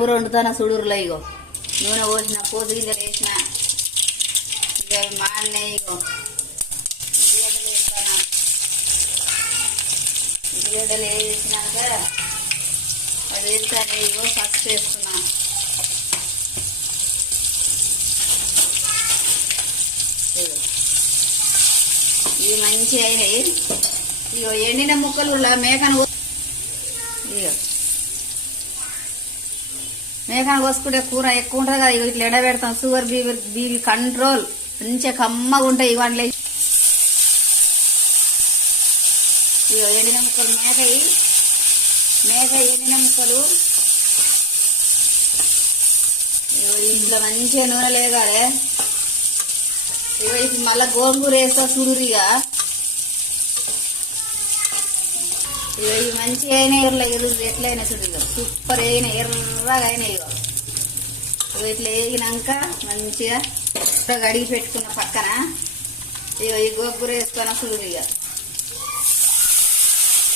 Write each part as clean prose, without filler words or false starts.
గోంగూర వండుతాన సుడురులో ఇగో నూనె పోసిన పోసు గింజలు వేసిన ఇక మాడినాయి ఇగో ఉల్లిగడ్డలు వేస్తాను ఉల్లిగడ్డలు వేసినాక అది వేస్తాను ఇగో ఫస్ట్ వేస్తున్నాను ఇవి మంచిగా అయినాయి ఇగో ఎండిన ముక్కలు మేకను ఇగో మేకను కోసుకుంటే కూర ఎక్కువ ఉంటుంది కదా ఇట్లా ఎడబెడతాం షుగర్ బీపీ కంట్రోల్ మంచిగా కమ్మగా ఉంటాయి ఇవన్నీ ఇగో ఎండిన ముక్కలు మేక ఎండిన ముక్కలు ఇగో ఇంట్లో మంచిగా నూనె లేగాలి ఇగో ఇప్పుడు మళ్ళీ గోంగూర వేస్తా సుడురిగా ఇగో ఇవి మంచిగా అయినాయి ఎట్లయినా చూడు ఇక సూపర్ అయినాయి ఎర్రగా అయినాయి ఇగో ఇట్లా వేగినాక మంచిగా గడిగి పెట్టుకున్న పక్కన ఇగో ఈ గోంగూర వేసుకున్న చూడు ఇక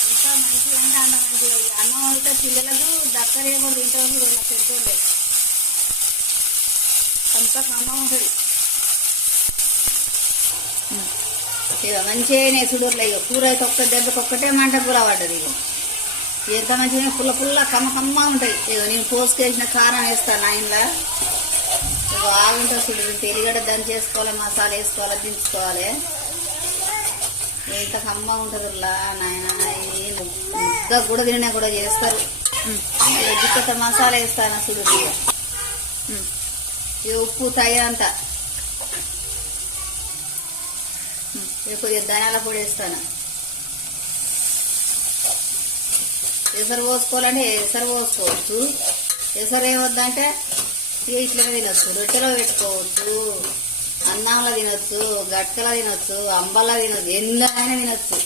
ఎంత మంచిగా అంటే అంత మంచిగా అన్నం అయితే పిల్లలకు దక్కరే కూడా తింటాం ఇలా పెద్దోళ్ళే అంత కమ్మ ఉంటుంది ఇక మంచిగా అయినాయి సుడూరులో ఇక కూర అయితే ఒక్క దెబ్బకి ఒక్కటే మంట కూర పడ్డది ఇక ఎంత మంచిగా పుల్ల కమ్మ కమ్మ ఉంటాయి ఇక నేను పోసుకేసిన కారం వేస్తాను ఆయనలా ఇక ఆగుంటుంది చూడు ఎల్లిగడ్డ దంచేసుకోవాలి మసాలా వేసుకోవాలి దించుకోవాలి ఎంత కమ్మ ఉంటుంది నాయన ముద్ద కూడా తినే కూడా చేస్తారు దిక్కత మసాలా వేస్తాను చూడు ఇక ఉప్పు తగినంత కొద్దిగా ధనియాల పొడి వేస్తాను ఎసరు పోసుకోవాలంటే ఎసరు పోసుకోవచ్చు ఎసరు ఏమొద్దంటే ఇట్లా తినొచ్చు రొట్టెలో పెట్టుకోవచ్చు అన్నంలో తినొచ్చు గట్కలో తినొచ్చు అంబల్లో తినొచ్చు ఎందుకైనా తినొచ్చు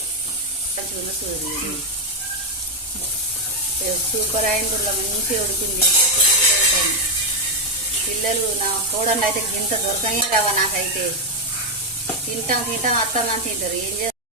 సూపర్ అయింది మంచిగా ఉడికింది పిల్లలు నా చూడండి అయితే గింత దొరకనే రావా నాకైతే తింటాం అత్తమ్మ తింటారు ఏం చేస్తారు